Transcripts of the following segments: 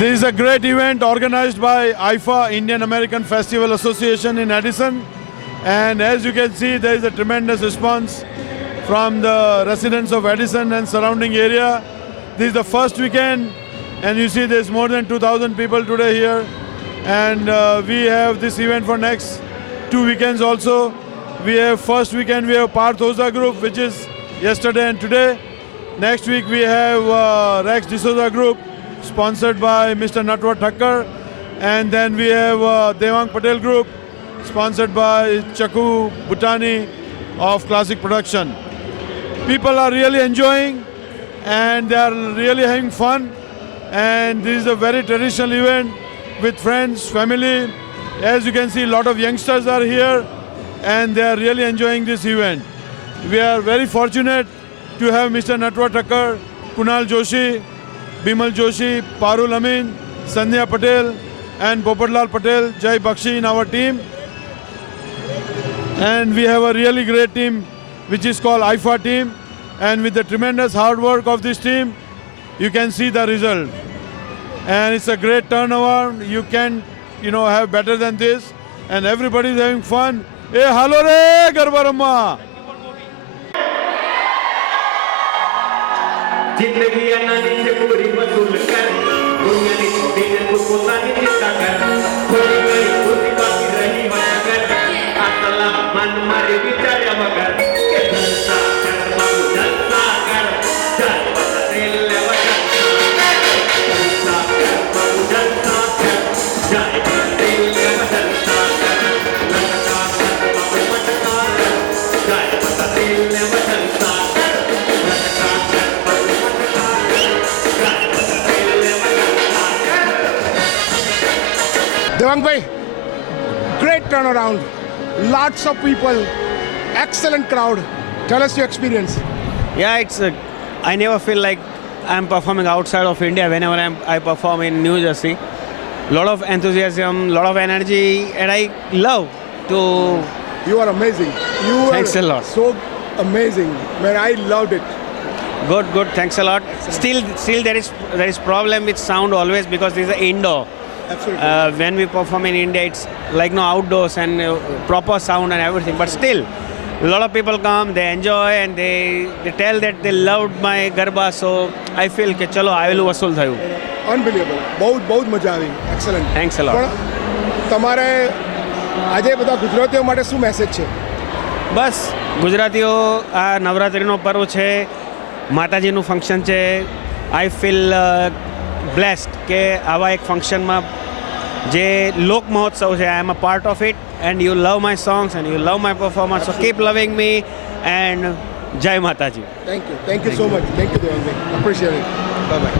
This is a great event organized by IFA, Indian American Festival Association in Addison. And as you can see, there is a tremendous response from the residents of Addison and surrounding area. This is the first weekend, and you see there's more than 2,000 people today here. And we have this event for next 2 weekends also. We have first weekend, we have Parth Oza Group, which is yesterday and today. Next week we have Rex D'Souza Group, sponsored by Mr. Natwar Thakkar. And then we have Devang Patel Group, sponsored by Chaku Bhutani of Classic Production. People are really enjoying and they are really having fun. And this is a very traditional event with friends, family. As you can see, a lot of youngsters are here and they are really enjoying this event. We are very fortunate to have Mr. Natwar Thakkar, Kunal Joshi, Bimal Joshi, Parul Amin, Sandhya Patel and Popatlal Patel, Jai Bakshi in our team. And we have a really great team which is called IFA team. And with the tremendous hard work of this team, you can see the result. And it's a great turnover. You can't, have better than this. And everybody is having fun. Hey, hello re, Garba Ramma. जिंदगी अनानी से पूरी वसूल कर दुनिया ने दिन को पोतानी चिंता कर खोली गई खुदी बाकी रही मगर असला मन मारे विचार मगर के धंसा कर बाबू धंसा कर चल बदल ले धंसा कर बाबू धंसा कर जाए बदल ले धंसा कर लटका कर बाबू मटका कर जाए बदल ले धंसा कर लटका कर Devang bhai, great turnaround, lots of people, excellent crowd. Tell us your experience. Yeah, I never feel like I'm performing outside of India whenever I perform in New Jersey. Lot of enthusiasm, lot of energy, and I love to. You are amazing. Thanks a lot. So amazing, man. I loved it. Good. Thanks a lot. Still, there is problem with sound always because this is indoor. Absolutely. When we perform in India, it's like outdoors and proper sound and everything. But still, a lot of people come, they enjoy, and they tell that they loved my Garba. So I feel that chalo, I will vasool thayu. Unbelievable. बहुत મજા આવી. Excellent. Thanks a lot. પણ તમારે આજે બધા ગુજરાતીઓ માટે શું મેસેજ છે? બસ ગુજરાતીઓ આ નવરાત્રિનો પર્વ છે, માતાજીનું ફંક્શન છે. આઈ ફીલ બ્લેસ્ડ કે આવા એક ફંક્શનમાં જે લોક મહોત્સવ છે, I am a part of it and you love my songs and you love my performance. So keep loving me and જય માતાજી. Thank you so much. Thank you Devang bhai. Appreciate it. Bye bye.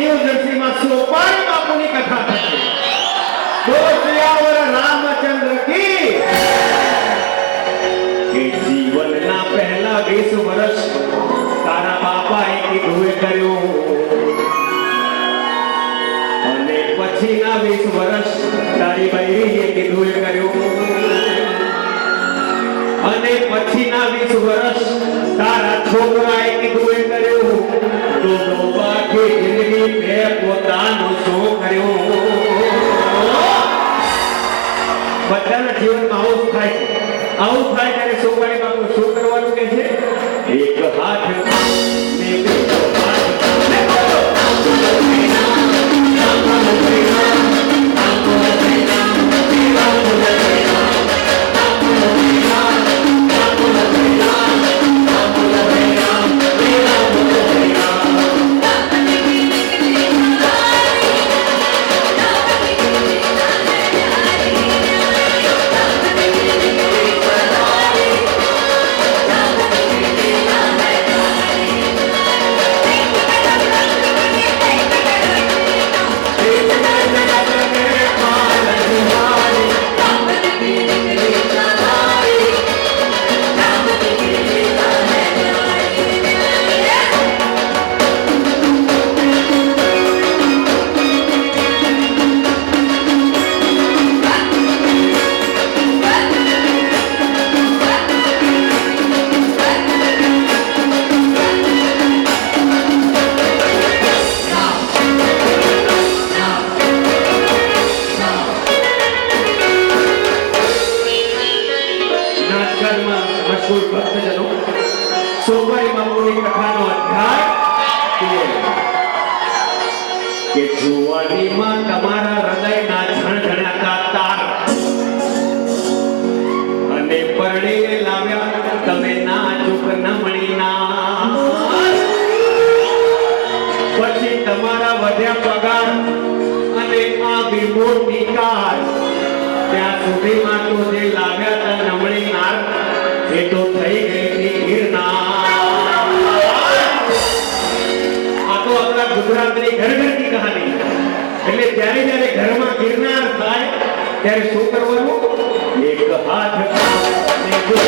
New જર્સીમાં સોપારી બાપુની કથા થશે. બોલો સિયાવર રામચંદ્ર કી. કે જીવનના પહેલા 20 વર્ષ તારા બાપાએ કીધું એ કર્યું, અને પછીના 20 વર્ષ તારી બૈરીએ કીધું એ કર્યું, અને પછીના 20 વર્ષ તારા છોકરાએ કીધું એ કર્યું. તો બાકી જિંદગી મેં પોતાનું શું કર્યું? બધાના જીવનમાં આવું થાય છે. આવું થાય ત્યારે સોપારી બાપુ શું કરવાનું કે છે? એક હાથ ને બીજો હાથ ને બોલો. મશહૂર ભક્તજનો, સોપારી બાપુની કથાનો અધ્યાય કે જુવાનીમાં તમારા હૃદયના ઝણઝણાતા તાર, અને પરણીને લાવ્યા તમે નાજુક નમણીના. પછી તમારા વધ્યા પગાર અને આવી મોટી કાર, ત્યાં સુધીમાં તો જે લાવ્યા હતા નમણી નાર એ તો થઈ ગઈ હતી ગિરનાર. આ તો આપણા ગુજરાતની ઘરઘરતી કહાની. એટલે જ્યારે જ્યારે ઘરમાં ગિરનાર થાય ત્યારે શું કરવાનું? એક હાથ ને બીજો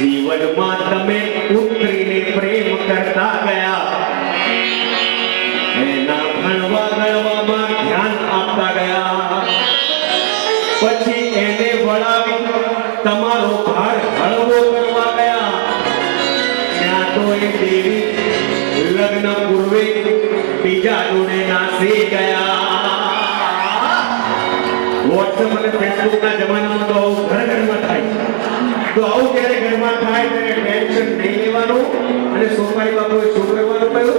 જીવનમાં તમે પુત્રીને પ્રેમ કરતા ગયા, એના ભણવા ગણવામાં ધ્યાન આપતા ગયા, પછી એને વળાવી તમારો ભાર હળવો કરવા ગયા, ત્યાં તો એ દેવી લગ્ન પૂર્વે બીજા જોડે નાસી ગયા. વોટ્સએપ અને ફેસબુકના જમાનામાં તો આવું ઘર ઘરમાં થાય. તો આવું જ્યારે ઘરમાં થાય ત્યારે ટેન્શન નહીં લેવાનું, અને સોપારી બાપુએ શું કરવાનું કહ્યું?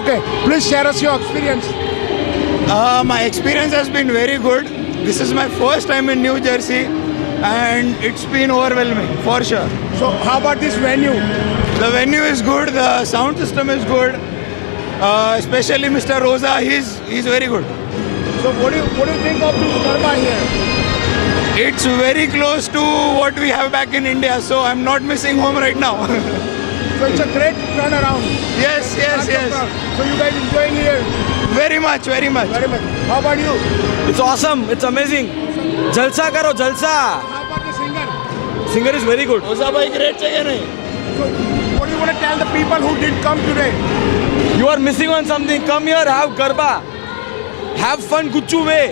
Okay, please share us your experience. My experience has been very good. This is my first time in New Jersey and it's been overwhelming for sure. So, how about this venue? The venue is good, the sound system is good. Especially Mr. Rosa, he's very good. So, what do you think of this Garba here? It's very close to what we have back in India, so I'm not missing home right now. So, it's a great turnaround. Yes. So, you guys enjoying here Very much. very much. How about you? It's awesome. It's amazing. Jalsa karo, jalsa. How about the singer? Singer is very good. Rosa bhai great hai nahi? So, what do you want to tell the people who didn't come today? You are missing on something. Come here, have garba. Have fun, Guccu way.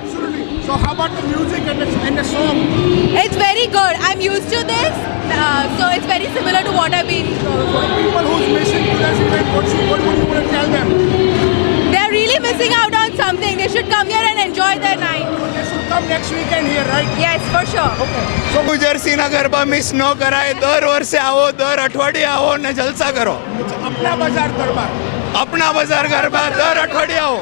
Absolutely. So, how about the music and the song? It's very good. I'm used to this, so it's very similar to what I've been. People who's missing today's event, what would you want to tell them? They're really missing out on something. They should come here and enjoy their night. They should come next weekend here, right? Yes, for sure. New જર્સીના ગરબા miss ન કરાય. દર વર્ષે આવો, દર અઠવાડિયે આવો ને જલસા કરો. Apna Bazaar Garba. અપના બજાર ગરબા દર અઠવાડિયે આવો.